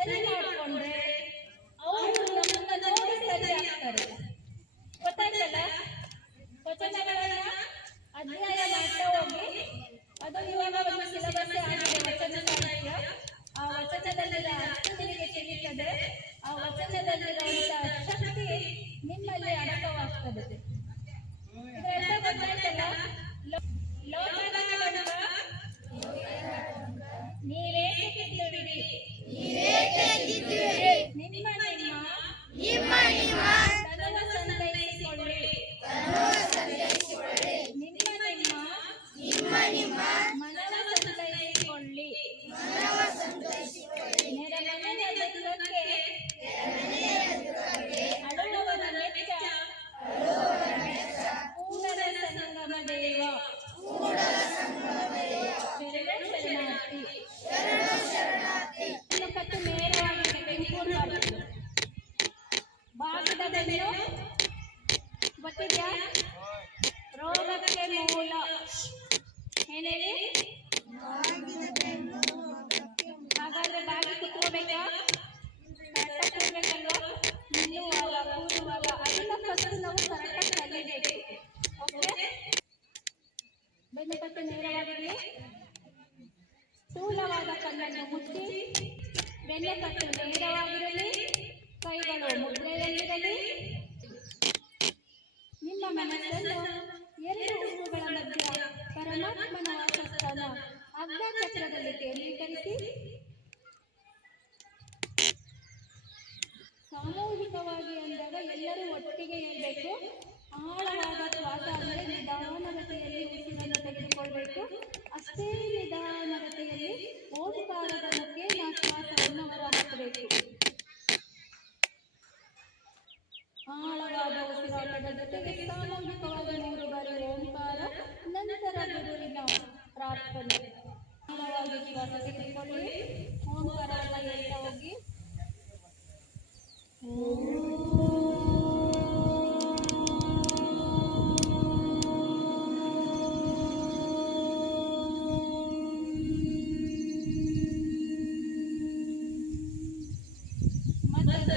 ಸರಿ ಮಾಡಿಕೊಂಡ್ರೆ ಅವರು ನಮ್ಮನ್ನ ನೋಡಿ ಸರಿ ಆಗ್ತಾರೆ. ಗೊತ್ತಾಯ್ತಲ್ಲ? ವಚನಗಳನ್ನ ಅಧ್ಯಯನ ಮಾಡ್ತಾ ಹೋಗಿ. ಅದು ಇವಾಗ ಒಂದು ಸಿಲೆಬಸ್ ಆಗಿದೆ ವಚನ ಸಾಹಿತ್ಯ. ಆ ವಚನದಲ್ಲಿರೋ ಅರ್ಥ ನಿಮಗೆ ತಿಳಿಯುತ್ತದೆ. ಆ ವಚನದಲ್ಲಿರುವಂತಹ ಶಕ್ತಿ ನಿಮ್ಮಲ್ಲಿ ಅಡಕವಾಗ್ತದೆ. ಇದರ ಅರ್ಥ ಗೊತ್ತಾಯ್ತಲ್ಲ? ಲೋಕದ ನೀವೇಕೆ ಗೆದ್ದುವಿರಿ? ನಿಮ್ಮ ಧನವ ಸಂತೈಸಿಕೊಳ್ಳಿ. ನಿಮ್ಮ ಮನವ ಸಂತೈಸಿಕೊಳ್ಳಿ. ನೆರಮನೆಯ ದುಃಖಕ್ಕೆ ಅಳುವವರ ಮೆಚ್ಚ ಕೂಡಲ ಸಂಗಮ ದೇವ. ಕತ್ತು ನೇರವಾಗಿ ಬೆಂಕೂರು ಭಾಗದ ಬೆನ್ನು ಗೊತ್ತಿದ್ಯಾ? ರೋಗಕ್ಕೆ ಮೂಲ ಏನೇಳಿ? ಹಾಗಾದ್ರೆ ಬಾಗಿ ಕುತ್ಕೋಬೇಕಾ? ಕರೆಕ್ಟಾಗಿರ್ಬೇಕಲ್ವಾ? ನಿಲ್ಲುವಾಗ ಕೂರುವಾಗ ಅದೆಲ್ಲ ಫಸ್ಟ್ ನಾವು ಕರೆಕ್ಟಾಗಿ ಕಲಿಬೇಕು. ಓಕೆ? ಬೆನ್ನು ಕತ್ತು ನೇರವಾಗಿರಲಿ. ಸ್ಥೂಲವಾದ ಕಣ್ಣನ್ನು ಮುಚ್ಚಿ ಬೆನ್ನು ಕತ್ತು ನೇರವಾಗಿರಲಿ. ಕೈಗಳು ಮುದ್ರೆಯಲ್ಲಿರಲಿ. ನಿಮ್ಮ ಮನಸ್ಸನ್ನು ಎರಡು ಹೂವುಗಳ ಮಧ್ಯ ಪರಮಾತ್ಮನ ವಾಸಸ್ಥಾನ ಅಗ್ಗಚಕ್ರದಲ್ಲಿ ಕೇಂದ್ರೀಕರಿಸಿ ಸಾಮೂಹಿಕವಾಗಿ ಅಂದಾಗ ಎಲ್ಲರೂ ಒಟ್ಟಿಗೆ ಇರಬೇಕು. ಆಳವಾದ ಶ್ವಾಸ ಅಂದರೆ ನಿಧಾನಗತಿಯಲ್ಲಿ ಉಸಿರನ್ನು ತೆಗೆದುಕೊಳ್ಬೇಕು. ಅಷ್ಟೇ ನಿಧಾನಗತಿಯಲ್ಲಿ ಓಂಕಾರದ ಮುಖೇನ ಶ್ವಾಸವನ್ನು ಹೊರಹಾಕಬೇಕು. ಆಳವಾದ ಉಸಿರಾಟದ ಜೊತೆಗೆ ಸಾಮೂಹಿಕವಾಗಿ 3 ಬಾರಿ ಓಂಕಾರ, ನಂತರ ಗುರುವಿನ ಪ್ರಾರ್ಥನೆ. ಆಳವಾಗಿ ಶ್ವಾಸ ತೆಗೆದುಕೊಳ್ಳಿ. ಓಂಕಾರವನ್ನು ಹೇಳ್ತಾ ಹೋಗಿ. ಮತ್ತೆ